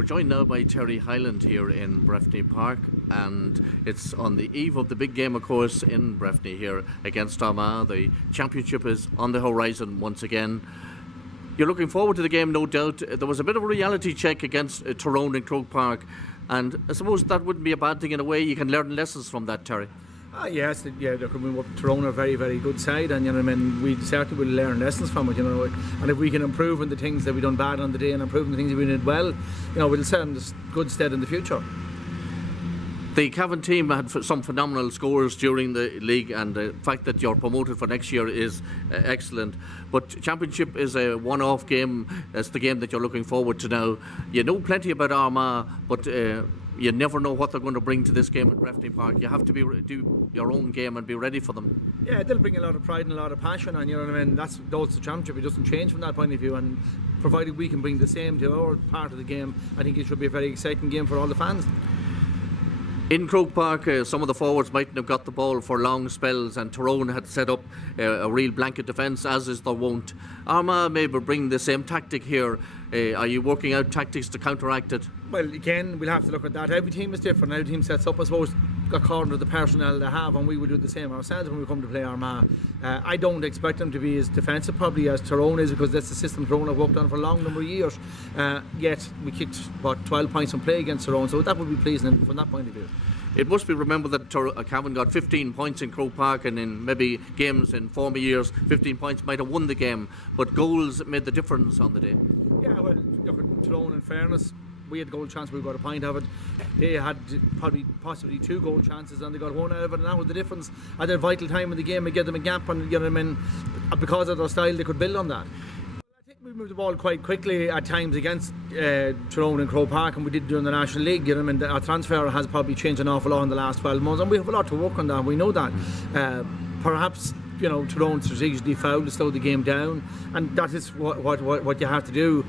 We're joined now by Terry Hyland here in Breffni Park, and it's on the eve of the big game, of course, in Breffni here against Armagh. The championship is on the horizon once again. You're looking forward to the game, no doubt. There was a bit of a reality check against Tyrone in Croke Park, and I suppose that wouldn't be a bad thing in a way. You can learn lessons from that, Terry. Yes, look, I mean, Tyrone are a very, very good side, and we certainly will learn lessons from it, and if we can improve on the things that we done bad on the day and improve on the things that we did well, we'll set in good stead in the future. The Cavan team had some phenomenal scores during the league, and the fact that you're promoted for next year is excellent. But Championship is a one-off game. It's the game that you're looking forward to now. You know plenty about Armagh, but you never know what they're going to bring to this game at Breffni Park. You have to do your own game and be ready for them. Yeah, they'll bring a lot of pride and a lot of passion, and that's the Championship. It doesn't change from that point of view, and provided we can bring the same to our part of the game, I think it should be a very exciting game for all the fans. In Croke Park, some of the forwards mightn't have got the ball for long spells, and Tyrone had set up a real blanket defence, as is their wont. Armagh may bring the same tactic here. Are you working out tactics to counteract it? Well, again, we'll have to look at that. Every team is different. Every team sets up, I suppose, according to the personnel they have, and we will do the same ourselves when we come to play Armagh. I don't expect them to be as defensive probably as Tyrone is, because that's the system Tyrone have worked on for a long number of years. Yet we kicked 12 points on play against Tyrone, so that would be pleasing from that point of view. It must be remembered that Cavan got 15 points in Croke Park, and in maybe games in former years 15 points might have won the game, but goals made the difference on the day. Yeah, well, look at Tyrone, in fairness, we had a goal chance, we got a point of it. They had possibly 2 goal chances and they got 1 out of it, and that was the difference. At their vital time in the game, we get them a gap, and because of their style they could build on that. I think we moved the ball quite quickly at times against Tyrone and Croke Park, and we did during the National League. Our transfer has probably changed an awful lot in the last 12 months, and we have a lot to work on that, we know that. Perhaps Tyrone strategically fouled to slow the game down, and that is what you have to do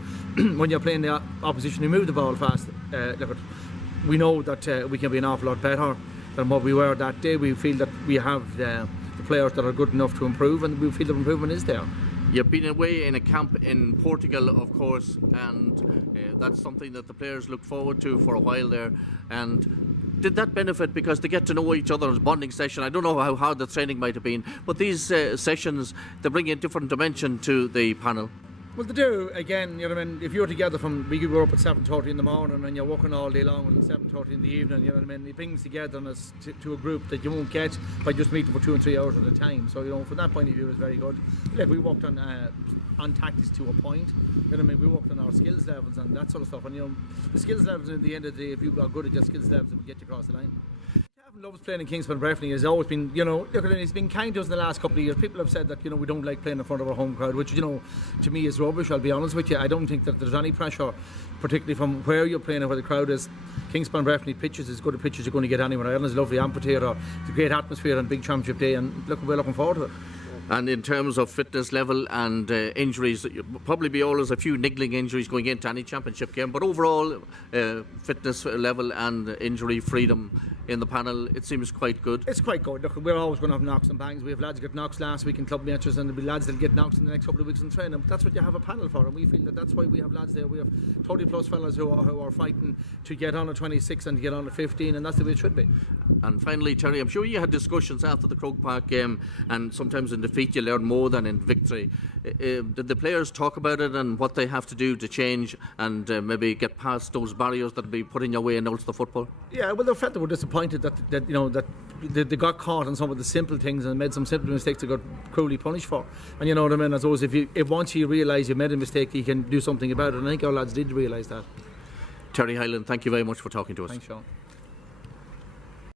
when you're playing the opposition who move the ball fast. We know that we can be an awful lot better than what we were that day. We feel that we have the players that are good enough to improve, and we feel the improvement is there. You've been away in a camp in Portugal, of course, and that's something that the players look forward to for a while there. And did that benefit because they get to know each other's bonding session? I don't know how hard the training might have been, but these sessions, they bring a different dimension to the panel. Well, they do. Again, if you're together we go up at 7:30 in the morning and you're working all day long until 7:30 in the evening, it brings togetherness to a group that you won't get by just meeting for 2 and 3 hours at a time. So, from that point of view, it's very good. We worked on tactics to a point. We worked on our skills levels and that sort of stuff. And, the skills levels at the end of the day, if you are good at your skills levels, it will get you across the line. Loves playing in Kingspan Breffni. Has always been, look at it, he's been kind to us in the last couple of years. People have said that, we don't like playing in front of our home crowd, which, to me is rubbish, I'll be honest with you. I don't think that there's any pressure, particularly from where you're playing and where the crowd is. Kingspan Breffni pitches as good a pitch as you're going to get anywhere. Ireland's a lovely amphitheatre, it's a great atmosphere on Big Championship Day, and we're looking forward to it. And in terms of fitness level and injuries, you'll probably be always a few niggling injuries going into any championship game, but overall fitness level and injury freedom in the panel, it seems quite good. It's quite good. Look, we're always going to have knocks and bangs. We have lads who got knocks last week in club matches, and there'll be lads that'll get knocks in the next couple of weeks in training. But that's what you have a panel for, and we feel that that's why we have lads there. We have 30 plus fellas who are fighting to get on at 26 and to get on at 15, and that's the way it should be. And finally, Terry, I'm sure you had discussions after the Croke Park game, and sometimes in defeat you learn more than in victory. Did the players talk about it and what they have to do to change and maybe get past those barriers that will be put in your way in Ulster football? Yeah, well, they felt they were disappointed that they got caught on some of the simple things and made some simple mistakes they got cruelly punished for. And you know what I mean? I suppose if once you realise you made a mistake, you can do something about it. And I think our lads did realise that. Terry Hyland, thank you very much for talking to us. Thanks, Sean.